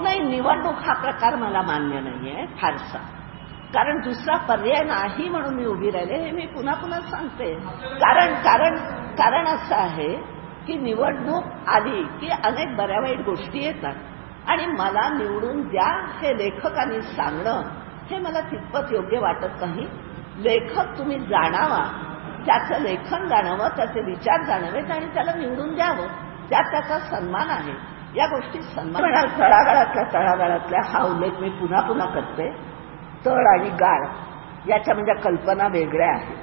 नाही, निवडणूक हा प्रकार मला मान्य नाहीये फारसा. कारण दुसरा पर्याय नाही म्हणून मी उभी राहिले, हे मी पुन्हा पुन्हा सांगते. कारण कारण कारण असं आहे की निवडणूक आली की अनेक बऱ्या वाईट गोष्टी येतात आणि मला निवडून द्या हे लेखकांनी सांगणं हे मला तितपत योग्य वाटत नाही. लेखक तुम्ही जाणावा, त्याचं लेखन जाणावं, त्याचे विचार जाणावेत आणि त्याला निवडून द्यावं, त्यात त्याचा सन्मान आहे. या गोष्टी सन्मान. तळागाळातल्या हा उल्लेख मी पुन्हा पुन्हा करते. तळ आणि गाळ याच्या म्हणजे कल्पना वेगळ्या आहेत.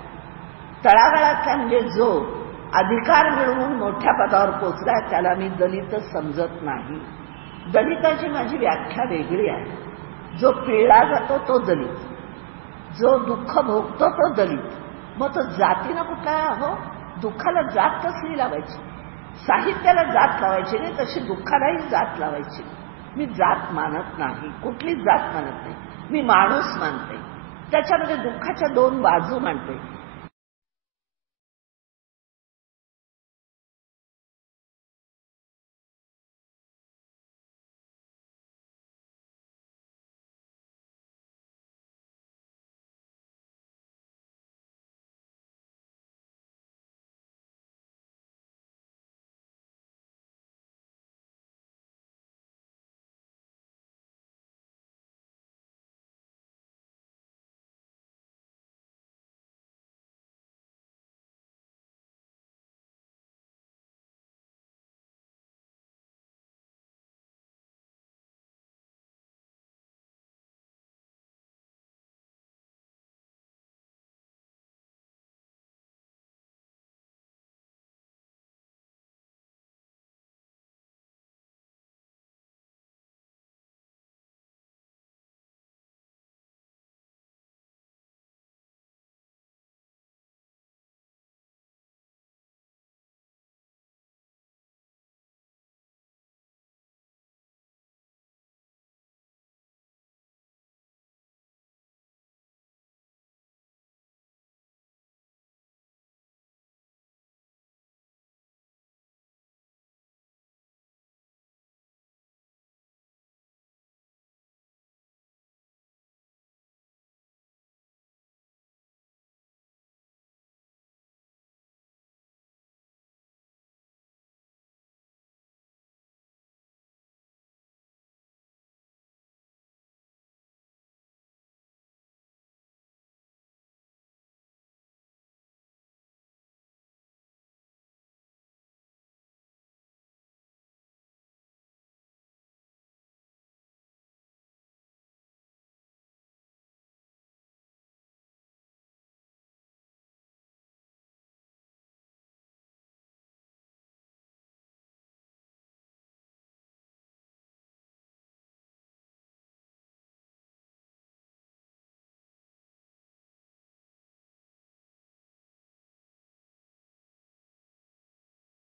तळागाळातल्या म्हणजे जो अधिकार मिळवून मोठ्या पदावर पोचलाय त्याला मी दलित समजत नाही. दलिताची माझी व्याख्या वेगळी आहे. जो पिळला जातो तो दलित, जो दुःख भोगतो तो दलित. मग तो जातीनं कुठला हो? दुःखाला जात कसली लावायची? साहित्याला जात लावायची नाही, तशी दुःखालाही जात लावायची. मी जात मानत नाही, कुठलीच जात मानत नाही. मी माणूस मानते, त्याच्यामध्ये दुःखाच्या दोन बाजू मानते.